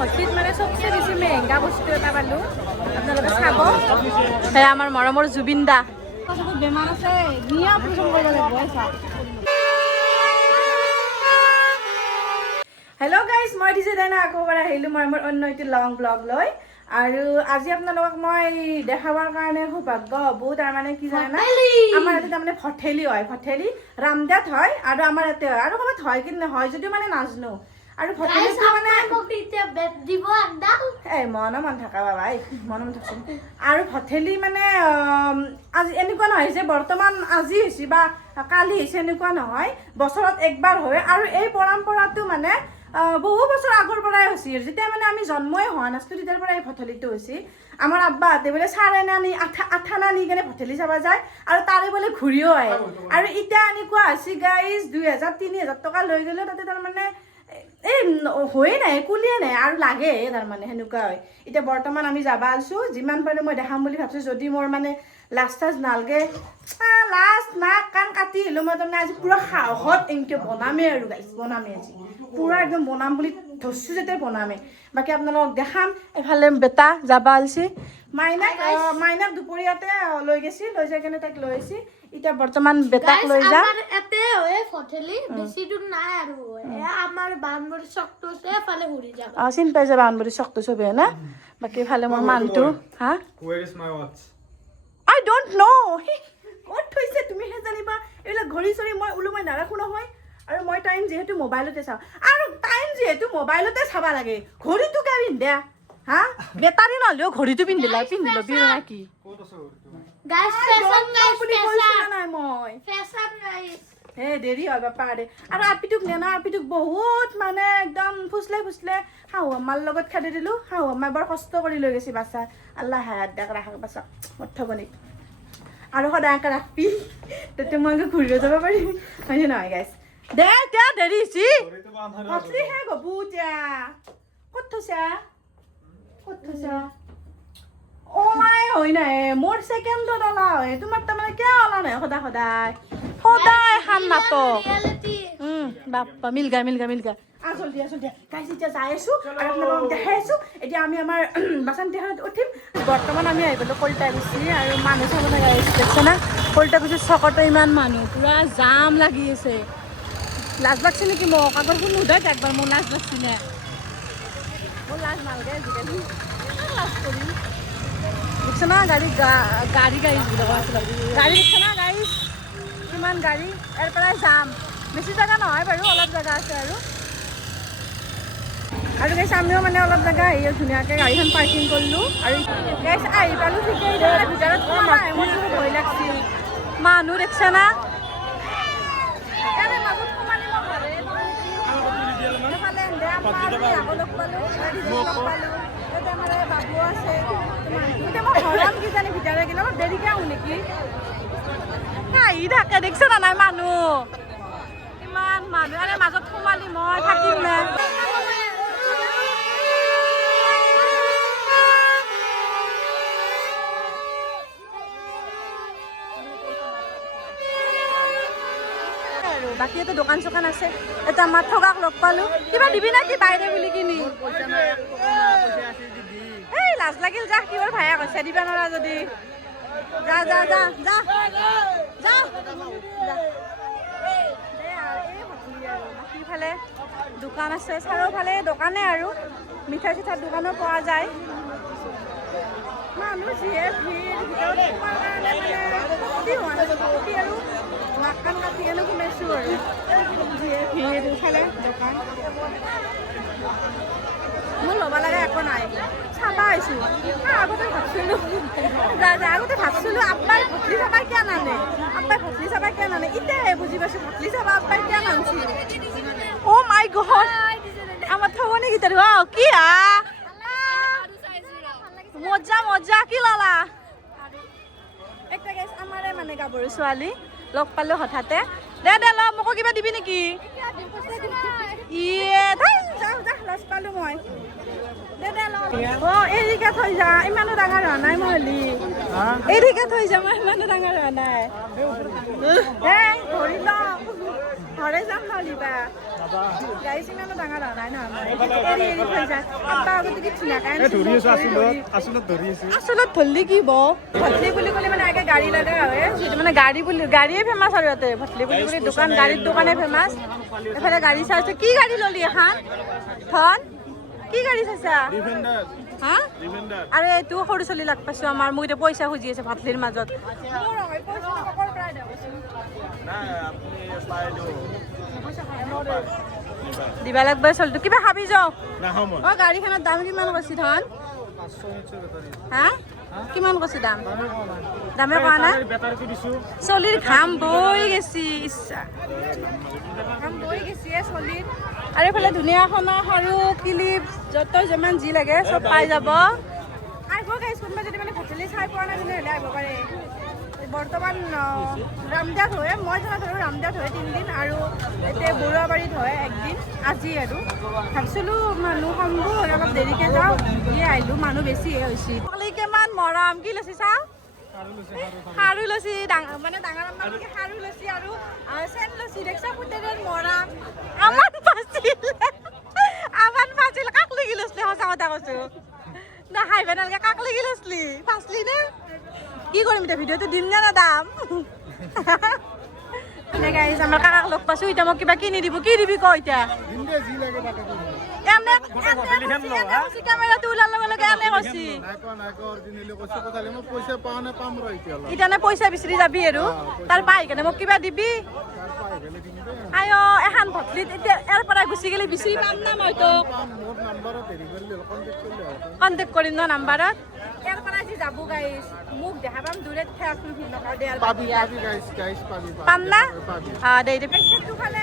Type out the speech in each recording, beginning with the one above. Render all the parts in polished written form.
ভৰ্তিত মানে চবচে বেছি মেহেংগা বস্তু এটা পালোঁ আপোনালোকে চাব সেয়া আমাৰ মৰমৰ জুবিন দা বেমাৰ আছে ধুনীয়া অপাৰেশ্যন কৰিব লাগিব হেল্ল' গাইজ মই দিছে দাইনা আকৌ এবাৰ আহিলোঁ মই মোৰ অন্য এটি লং ব্লগ লৈ আৰু আজি আপোনালোকক মই দেখাবৰ কাৰণে সৌভাগ্য হ'ব তাৰমানে কি জানে না আমাৰ ইয়াতে তাৰমানে ভঠেলি হয় ভঠেলি ৰামদেত হয় আৰু আমাৰ ইয়াতে হয় আৰু ক'ৰবাত হয় কি নহয় যদিও মানে নাজানো আৰু ভঠেলিটো মানে মন থকা বাবা মন থাকচোন আৰু ভঠেলি মানে আজি এনেকুৱা নহয় যে বৰ্তমান আজি হৈছে বা কালি হৈছে এনেকুৱা নহয় বছৰত একবাৰ হয় আৰু এই পৰম্পৰাটো মানে বহু বছৰ আগৰ পৰাই হৈছিল যেতিয়া মানে আমি জন্মই হোৱা নাছিলোঁ তেতিয়াৰ পৰা এই ভঠেলিটো হৈছিল আমাৰ আব্বাহঁতে বোলে চাৰে নানি আঠানা নি কেনে ভঠেলি চাব যায় আৰু তাৰে বোলে ঘূৰিও আহে আৰু এতিয়া এনেকুৱা হৈছে গাইজ 2000-3000 টকা লৈ গ'লেও তাতে তাৰমানে এই হয়ে নাই কুলিয়ে নাই আৰু লাগে তাৰমানে সেনেকুৱা হয় এতিয়া বৰ্তমান আমি যাব আছোঁ যিমান পাৰোঁ মই দেখাম বুলি ভাবিছোঁ যদি মোৰ মানে লাষ্ট টাজ নালগে লাষ্ট নাক কাণ কাটি আহিলোঁ মই তাৰমানে আজি পূৰা সাহসত এনেকৈ বনামেই আৰু গাইজ বনামেই আজি পূৰা একদম বনাম বুলি ধৰছোঁ যাতে বনামেই বাকী আপোনালোকক দেখাম এফালে বেটা যাব আলছি মাইনাক দুপৰীয়াতে লৈ গৈছি লৈ যাই কেনে তাইক লৈ আহিছি এতিয়া বৰ্তমান বেটাক লৈ যাম এতে হয় ভঠেলি বেছি দূৰ নাই আৰু আমাৰ বানবৰি চকটো আছে এফালে ঘূৰি যাব চিনি পাই যাবা বানবৰি চকটো চবে না বাকী এফালে মোৰ মানুহটো হা Where is my watch? I don't know ক'ত থৈছে তুমিহে জানিবা এইবিলাক ঘড়ী চৰি মই ওলোমাই নাৰাখোঁ নহয় আৰু মই টাইম যিহেতু মোবাইলতে চাওঁ আৰু টাইম যিহেতু মোবাইলতে চাব লাগে ঘড়ীটো কে পিন্ধে হা বেটাৰী নহ'লেও ঘড়ীটো পিন্ধি ল'বি না কি গাইস ফেশন বুলি কৈছোঁ নাই মই ফেশন গাইস হে দেৰি হয় বাপা দে আৰু আপিটোক নেনা আপিটোক বহুত মানে একদম ফুচলে শাহু আম্মাৰ লগত খেদি দিলোঁ শাহু আম্মাই বৰ কষ্ট কৰি লৈ গৈছে বাচ্ছা আল্লাহ হায়াত দেখ ৰাখক বাচ্চাক মৰ্থবনি আৰু সদায় একে ৰাখবি তেতিয়া মই ঘূৰিব যাব পাৰিম হয়নে নহয় গাইছ দে এতিয়া দেৰি হৈছে ভঠলিহে গবু এতিয়া ক'ত থৈছা অ' মাই হয় নাই মোৰ ছেকেণ্ডত ওলা হয় তোমাৰ তাৰমানে কিয় ওলা নাই সদায় খাম নাটক বাপ্পা মিলগা আচলতে গাইছ এতিয়া যাই আছোঁ আৰু আপোনালোকক দেখাই আছোঁ এতিয়া আমি আমাৰ বাচন্তিখনত উঠিম বৰ্তমান আমি আহি পালোঁ কলিতাকুছি আৰু মানুহ চাব লগা হৈছে দেখছে না কলিতাকুছিৰ চকতো ইমান মানুহ পূৰা জাম লাগি আছে লাজ লাগছে নেকি মোক আগৰ কোনো সোধাই একবাৰ মোৰ লাজ লাগছে নে মোৰ লাজ নালাগে আজিকালি লাজ কৰিম দেখছে না গাড়ী দেখছে না গাড়ী কিমান গাড়ী ইয়াৰ পৰাই যাম বেছি জেগা নহয় বাৰু অলপ জেগা আছে আৰু গাইছ আমিও মানে অলপ জেগা আহি ধুনীয়াকৈ গাড়ীখন পাৰ্কিং কৰিলোঁ আৰু গাইছ আহি পালোঁ ঠিকেই ভিতৰত মোৰ ভয় লাগছিল মানুহ দেখছে না বাবু আছে কিজানি ভিতৰে গ'লে অলপ দেৰিকৈ আহোঁ নেকি আহি থাকে দেখছে না নাই মানুহ ইমান মানুহ আৰে মাজত সোমালি মই থাকিম নে বাকী এটা দোকান চোকান আছে এটা আমাৰ ঠগাক লগ পালোঁ কিবা দিবি না কি বাইৰে বুলি কিনি এই লাজ লাগিল যা কিবাৰ ভায়া কৈছে দিবা নোৱাৰা যদি যা বাকীফালে দোকান আছে চাৰিওফালে দোকানে আৰু মিঠাই চিঠাৰ দোকানো পোৱা যায় মানুহ যিহে ভিৰ ভিতৰত সোমাৰ কাৰণে মানে হোৱা নাছিল আৰু নাক কাণ কাটি কেনে সোমাইছোঁ আৰু যিহে ভিৰ ইফালে দোকান মোৰ ল'ব লগা একো নাই চাব আহিছোঁ আগতে ভাবছিলোঁ আব্বাই ভঠলি চাবাই কিয় নানে এতিয়াহে বুজি পাইছোঁ ভঠলি চাবা আব্বাই কিয় নানছি অ' মাই গড আমাৰ থব নেকি তাৰ কি মজা কি ললা একটা গাইছ আমাৰে মানে গাভৰু ছোৱালী লগ পালোঁ হঠাতে দে ল মোকো কিবা দিবি নেকি ইয়ে যা লাজ পালোঁ মই এৰিকে থৈ যা ইমানো ডাঙৰ হোৱা নাই মই হলি এৰিকে থৈ যা মই ইমানো ডাঙৰ হোৱা নাই ধৰি ল ঘৰে যাম নহ'লিবা গাড়ী চিঙানো ডাঙৰ হোৱা নাই নহয় এৰি এৰি থৈ যায় আব্বা আগতে কি ধুনীয়াকৈ আচলত ধৰলি কি ব ভটলি বুলি ক'লে মানে আগে গাড়ী লগা হয় যিটো মানে গাড়ীয়ে ফেমাছ আৰু ইয়াতে ভটলি বুলি ক'লে দোকান গাড়ীৰ দোকানে ফেমাছ এফালে গাড়ী চাইছে কি গাড়ী ল'লি এখন ধন কি গাড়ী চাইছা হা আৰু এইটো সৰু চলি লাগ পাইছো আমাৰ মোক এতিয়া পইচা খুজি আছে ভটলিৰ মাজত দিবা লাগব চলটো কিবা খাবি যাও অ গাড়ীখনৰ দাম কিমান কৈছি ধন হা কিমান কৈছি দাম দামে কোৱা নাই চলিৰ ঘাম বৈ গেছি ইচ্ছা ঘাম বৈ গেছি চলিৰ আৰু এইফালে ধুনীয়া খনা সাৰু ক্লিপ যত যিমান যি লাগে চব পাই যাব আহিব গাইছ কোনোবা যদি মানে ভটেলি চাই পোৱা নাই তেনেহ'লে আহিব পাৰে বৰ্তমান ৰামদিয়াত হয় মই জনাত আৰু ৰামদিয়াত হয় 3 দিন আৰু এতিয়া বৰুৱাবাৰীত হয় 1 দিন আজি আৰু ভাবিছিলোঁ মানুহ কমবো অলপ দেৰিকৈ যাওঁ দিয়ে আহিলোঁ মানুহ বেছিহে হৈছে কিমান মৰম কি লৈছি চাওঁ সাৰু লৈছি মানে ডাঙৰ আম্মালৈকে সাৰু লৈছি আৰু চেন লৈছি দেখছা পুতেৰৰ মৰম আমাৰ ফাঁচিল কাক লাগি লৈছিলি সঁচা কথা কৈছোঁ না হাইবা নালাগে কাক লাগি লৈছিলি ফাঁচলি নে কি কৰিম এতিয়া ভিডিঅ'টো দিম নে না দাম গাইজ আমাৰ কাকাক লগ পাইছো এতিয়া মোক কিবা কিনি দিব কি দিবি ক এতিয়া কেমেৰাটো ওলাৰ লগে লগে এনে কৈছি এতিয়া নে পইচা বিচাৰি যাবি আৰু তাৰ পাই কেনে মোক কিবা দিবি আয় এখন ভটলিত এতিয়া ইয়াৰ পৰা গুচি গ'লে বিচাৰি পাম না মই তোক কণ্টেক্ট কৰিম ন নাম্বাৰত ইয়াৰ পৰা যি যাব গাইজ মোক দেখা পাম দূৰত পাম না দে সেইটো ফালে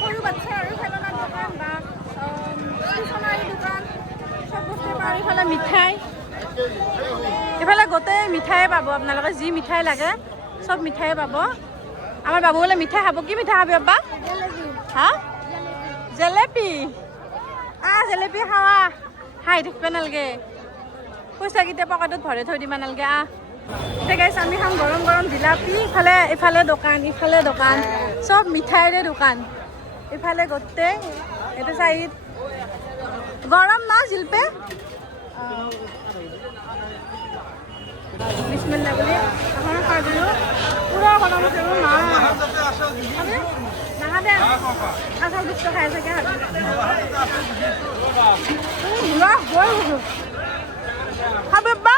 সৰু বাচ্ছা আৰু খেলনাৰ দোকান বা ষ্টেচনাৰী দোকান চব বস্তু পায় এইফালে মিঠাই এইফালে গোটেই মিঠাই পাব আপোনালোকে যি মিঠাই লাগে চব মিঠাই পাব আমাৰ বাবু বোলে মিঠাই খাব কি মিঠাই খাবি আব্বা হা জেলেপি জেলেপি খাৱা খাই থাকিব নালাগে পইচা কেতিয়া পকেটত ভৰাই থৈ দিব নালাগে এতিয়া গাইছ আমি খাম গৰম গৰম জিলাপি ইফালে দোকান চব মিঠাইৰে দোকান ইফালে গোটেই এইটো চাইড গৰম না জিলপে বিসমিল্লাহ বলি এখন খাই দিলো পুরা গরম আছে না না দে আসল দুষ্ট খাই থাকে না বল খাবে বা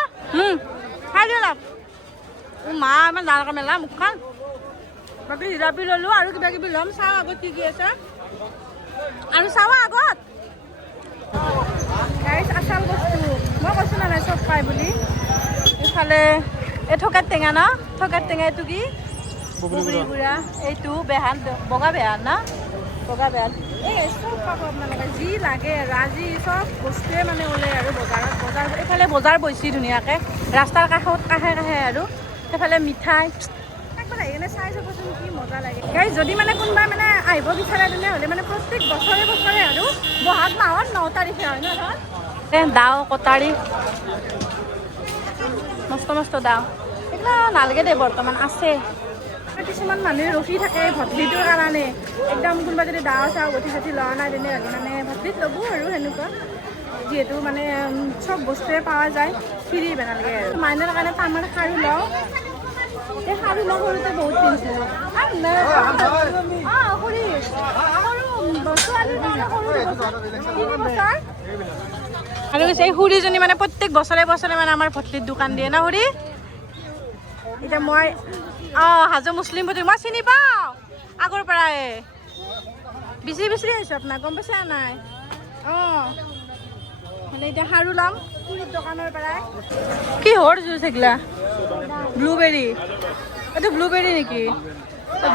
খাই দিলা মা ইমান ডাঙৰ কামেলা মুখখন বাকী জিলাপি ল'লোঁ আৰু কিবা কিবি ল'ম চাওঁ আগত কি আছে আৰু চাওঁ আগত গাইছ আচল বস্তু মই কৈছোঁ না নাই চব পাই বুলি ইফালে এই থকাত টেঙা ন থকাত টেঙা এইটো কি বগৰী গুড়া এইটো বেহান বগা বেহান না বগা বেহান এই চব পাব আপোনালোকে যি লাগে আৰু আজি চব বস্তুৱে মানে ওলায় আৰু বজাৰ এইফালে বজাৰ বৈছি ধুনীয়াকৈ ৰাস্তাৰ কাষে আৰু সেইফালে মিঠাই একবাৰ আহি কিনে চাই যাবচোন কি মজা লাগে গাইছ যদি মানে কোনোবাই মানে আহিব বিচাৰে তেনেহ'লে মানে প্ৰত্যেক বছৰে আৰু বহাগ মাহৰ 9 তাৰিখে হয় ন দাও কটাৰী মস্ত দাও এইবিলাক নালাগে দে বৰ্তমান আছে কিছুমান মানুহে ৰখি থাকে ভটলিটোৰ কাৰণে একদম কোনোবা যদি দাও চাও গঠি লোৱা নাই তেনেহ'লে মানে ভটলিত ল'ব আৰু সেনেকুৱা যিহেতু মানে চব বস্তুৱে পোৱা যায় ফ্ৰী নালাগে আৰু মাইনাৰ কাৰণে তামাৰ সাৰু লওঁ এই সাৰু মই সৰুতে বহুত পিন্ধিছিলোঁ আৰু এই খুৰীজনী মানে প্ৰত্যেক বছৰে মানে আমাৰ ভটলিত দোকান দিয়ে না খুৰী এতিয়া মই হাজো মুছলিম বুলি মই চিনি পাওঁ আগৰ পৰাই বিচাৰি আহিছোঁ আপোনাক গম পাইছে নাই মানে এতিয়া সাৰু ল'ম খুৰীৰ দোকানৰ পৰাই কি হৰ জুচ থাকিলা ব্লুবেৰী এইটো ব্লুবেৰী নেকি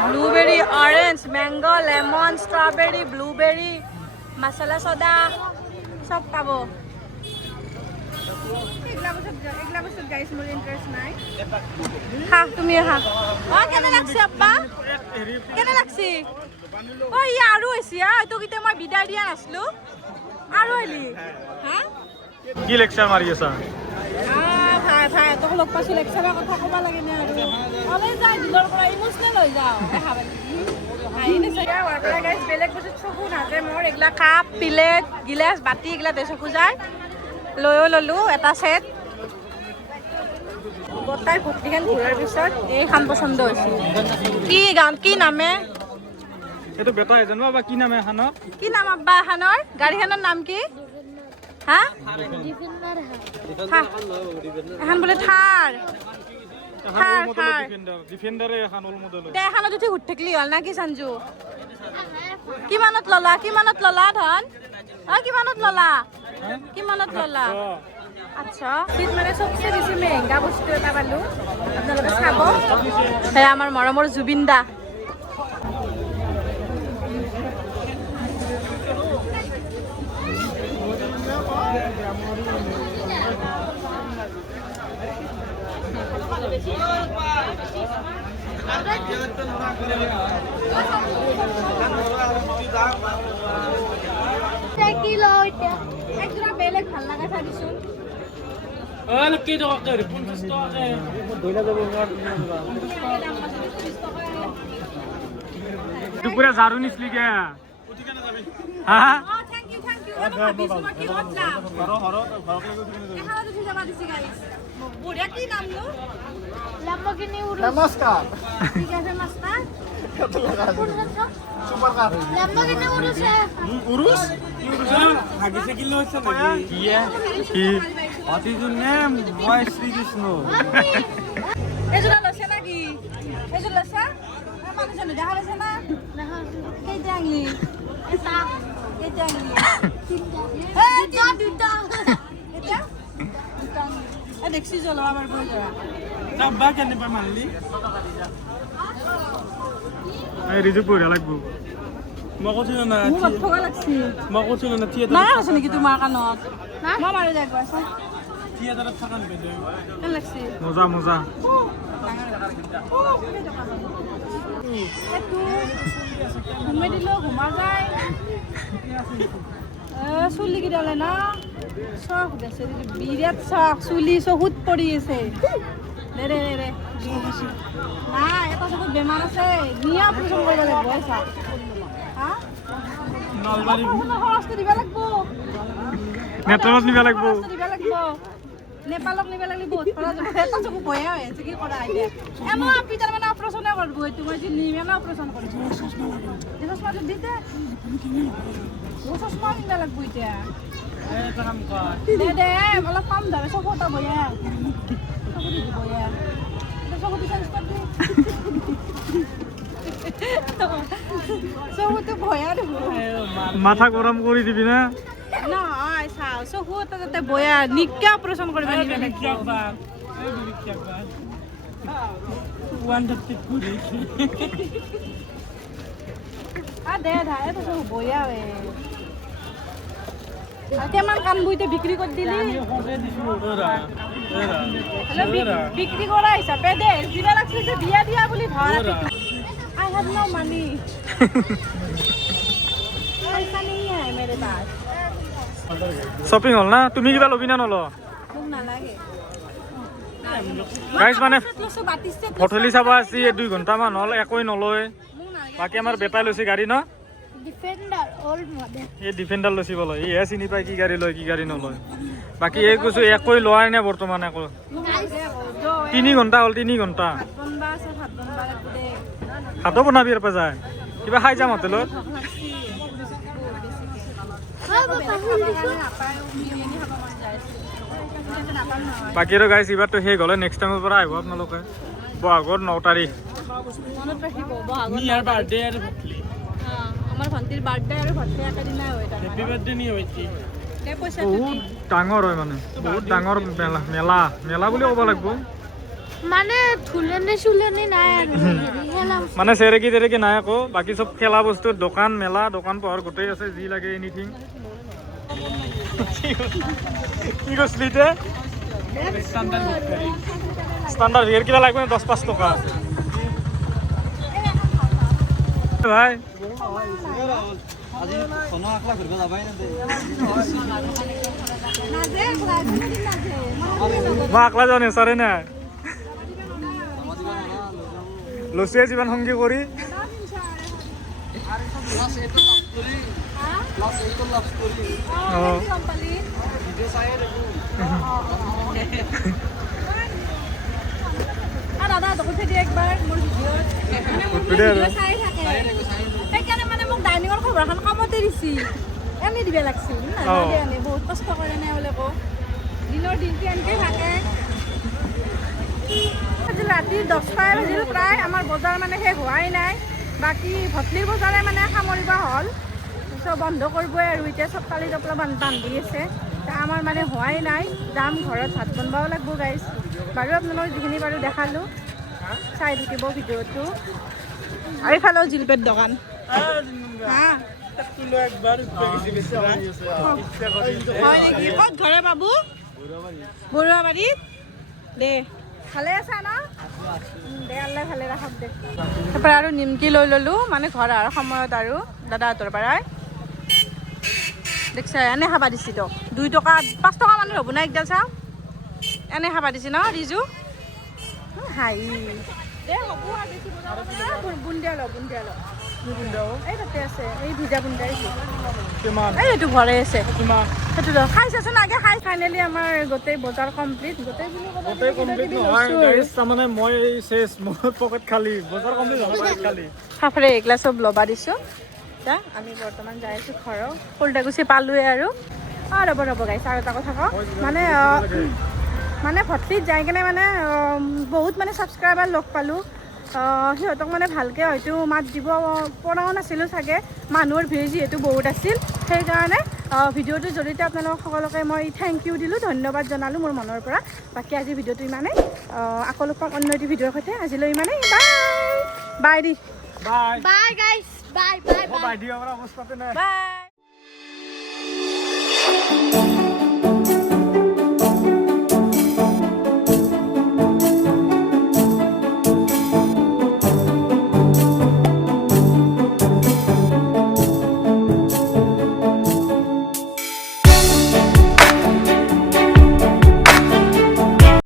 blueberry orange mango lemon strawberry blueberry মছলা চ'দা চব পাব এইগিলা বস্তুত গাইছ মোৰ ইণ্টাৰেষ্ট নাই তুমি কেনে লাগছে আপ্পা কেনে লাগছে আৰু হৈছে তোক এতিয়া মই বিদায় দিয়া নাছিলো আৰু আহিলি কি লেকচাৰ মাৰি আছা ভাই তোক লগ পাইছো লেকচাৰৰ কথা ক'ব লাগে নে আৰু ওলাই যায় দিলৰ পৰা ইমোচনেল হৈ যাওঁ দেখা পালি বেলেগ বস্তু চকু নাযায় মোৰ এইগিলা কাপ প্লেট গিলাচ বাতি এইগিলা দে চকু যায় লৈও ল'লোঁ এটা ছেট গোটাই ভৰ্তিখন ঘূৰাৰ পিছত এইখন পচন্দ হৈছে কি গান কি নামে এইটো বেটা এজন বা কি নাম এখানৰ কি নাম আব্বা এখানৰ গাড়ীখনৰ নাম কি হা এখন বোলে থাৰ ডিফেন্ডাৰে এখন ওল মডেল তে এখনত উঠি ঘূৰি থাকিলি হ'ল না কি সঞ্জু কিমানত ললা ধন কিমানত ললা আচ্ছা শীত মানে চবচে বেছি মেহেংগা বস্তু এটা পালো আপোনালোকে চাব সেয়া আমাৰ মৰমৰ জুবিন দা একজোৰা বেলেগ ভাল লাগা চাবিচোন দুপুরে ঝাড়ু নিছলি কে হ্যাঁ থ্যাংক ইউ ভাবিছো মই কি ক'ত যাম এখানত উঠি যাবা দিছি গাইছ বঢ়িয়া কি নাম নো Lamborghini Urus. নমস্কার ঠিক আছে master super car Lamborghini Urus है. উরুস এজোৰা লৈছে না কি এজোৰ লৈছা মানুহজনে দেখা লৈছে না কেইটা আঙলি কেইটা আঙলি Duta. এতিয়া দেখছি চলো আমাৰ বৈ যোৱা এই ৰিজু পড়া লাগবো মোক ঠগা লাগছি নাই আছে নেকি তোমাৰ কাণত মই মাৰি যাই একবাৰ চাই কেন লাগছি মজা মজা ঘুমাই দিলেও ঘুমা যায় চুলি কেইডালে না চখ দেছে বিৰাট চখ চুলি চকুত পৰি আছে দে নাই এটা চকুত বেমাৰ আছে নিয়া অপাৰেশ্যন কৰিব লাগিব চা হা খৰচটো দিব লাগিব নেটলত নিবা লাগবো খৰচটো দিব লাগিব নেপালক নিব লাগিলে বহুত খৰচ হ'ব এটা চকু ভয়ে হৈ আছে কি কৰা এতিয়া এনে পিতাৰ মানে অপাৰেশ্যনে কৰিব এইটো মই যে নিম এনে অপাৰেশ্যন কৰিছোঁ চশমাটো দিতে চশমা কিনিব লাগিব এতিয়া দে অলপ কম ধৰে চকু এটা বয়া চকু দি বয়া চকুটো চেঞ্জ কৰি চকুটো ভয়া দিব মাথা গৰম কৰে দিবি না নহয় চাও চকু এটা যাতে বয়া নিকা অপাৰেশ্যন কৰিব নিব লাগিব দে এইটো চকু বয়া ৱে কিমান কাম বইতে বিক্ৰী কৰি দিলি বিক্ৰী কৰা হিচাপে দে যিবা লাগছিল যে বিয়া দিয়া বুলি ধৰ আই হেভ নো মানি পইচা নেই হে মেৰে পাছ শপিং হল না তুমি কিবা লবি না নল মোক নালাগে গাইজ মানে লৈছো বাতিছে ভঠেলি চাব আছে 2 ঘন্টা মান হল একই নলয় মোক নালাগে বাকি আমার বেটা লৈছে গাড়ি ন Defender old model. এই ডিফেন্ডার লৈছি বলো এই চিনি পাই কি গাড়ি লয় কি গাড়ি নলয় বাকি এই কিছু একই লোৱাই নাই বৰ্তমান একো 3 ঘন্টা হল 3 ঘন্টা ভাত বনবা আছে ভাত বনবা লাগবে হাতো বনাবি এর পা যায় কিবা খাই যাম হোটেলত বাকি আৰু গাইছ এবাৰতো সেই গ'লে নেক্সট টাইমৰ পৰা আহিব আপোনালোকে বহাগৰ 9 তাৰিখ মনত ৰাখিব আমাৰ ভণ্টিৰ বাৰ্থডে আৰু ভণ্টি একেদিনাই হয় হেপী বাৰ্থডে নি হৈছে পইচা বহুত ডাঙৰ হয় মানে বহুত ডাঙৰ মেলা মেলা বুলি ক'ব লাগিব মানে ধুলনি নাই আৰু মানে চেৰেকি নাই আকৌ বাকি চব খেলা বস্তুৰ দোকান মেলা দোকান পোহাৰ গোটেই আছে যি লাগে এনিথিং কি কৈছিলি এতিয়া ষ্টাণ্ডাৰ্ড ভিয়াৰ কিবা লাগবে 10-5 টকা ভাই মই আকলা যাওঁ নেচাৰে নাই লচিয়ে যিমান সংগী কৰি দাদা দেখোতে দিয়ে একবাৰ মোৰ ভিডিঅ'ত মানে মোৰ ভিডিঅ' চাই থাকে সেইকাৰণে মানে মোক ডাইনিঙৰ খবৰখন কামতে দিছি এনে দিব লাগছিল নাজানে এনে বহুত কষ্ট কৰে নে বোলে কওঁ দিনৰ দিনটো এনেকৈ থাকে আজি ৰাতি 10টাই বাজিল প্ৰায় আমাৰ বজাৰ মানে শেষ হোৱাই নাই বাকী ভটলিৰ বজাৰে মানে সামৰিব হ'ল চব বন্ধ কৰিবই আৰু এতিয়া চব কালি টপলা বান্ধি আছে আমাৰ মানে হোৱাই নাই যাম ঘৰত ভাত বনাবও লাগিব গাইজ বাৰু আপোনালোকক যিখিনি বাৰু দেখালোঁ চাই থাকিব ভিডিঅ'টো আৰু এইফালেও জিলপেট দোকান হা হয় নেকি ক'ত ঘৰে বাবু বৰুৱাবাৰীত দে ভালে আছা ন দে আল্লাই ভালে ৰাখক দে তাৰপৰা আৰু নিমকি লৈ ল'লোঁ মানে ঘৰ অহাৰ সময়ত আৰু দাদাহঁতৰ পৰাই দেখছা এনে খাবা দিছি তো 2 টকা 5 টকা মানৰ হ'ব না একডাল চাওঁ এনে খাবা দিছি ন ৰিজু হাই দে হ'ব আৰু বেছি বজাৰ বুন্দিয়া ল এই তাতে আছে এই ভিজা বুন্দিয়া এই এইটো ঘৰে আছে সেইটো খাইছাচোন আগে খাই ফাইনেলি আমাৰ গোটেই বজাৰ কমপ্লিট গোটেই কমপ্লিট নহয় গাইছ তাৰমানে মই শেষ মোৰ পকেট খালী বজাৰ কমপ্লিট নহয় পকেট খালী সাফৰে এইগিলা চব ল'বা দিছোঁ আমি বৰ্তমান যাই আছোঁ ঘৰৰ ফুলটেগুচি পালোৱে আৰু ৰ'ব গাইছ আৰু এটা কথা কওঁ মানে ভটলিত যাই কেনে মানে বহুত মানে ছাবস্ক্ৰাইবাৰ লগ পালোঁ সিহঁতক মানে ভালকৈ হয়তো মাত দিব পৰাও নাছিলোঁ চাগে মানুহৰ ভিৰ যিহেতু বহুত আছিল সেইকাৰণে ভিডিঅ'টোৰ জৰিয়তে আপোনালোকক সকলোকে মই থেংক ইউ দিলোঁ ধন্যবাদ জনালোঁ মোৰ মনৰ পৰা বাকী আজি ভিডিঅ'টো ইমানেই আকৌ লগ পাম অন্য এটি ভিডিঅ'ৰ সৈতে আজিলৈ ইমানেই by the bye guys bye bye দিয়া অৱস্থাতে নাই বাই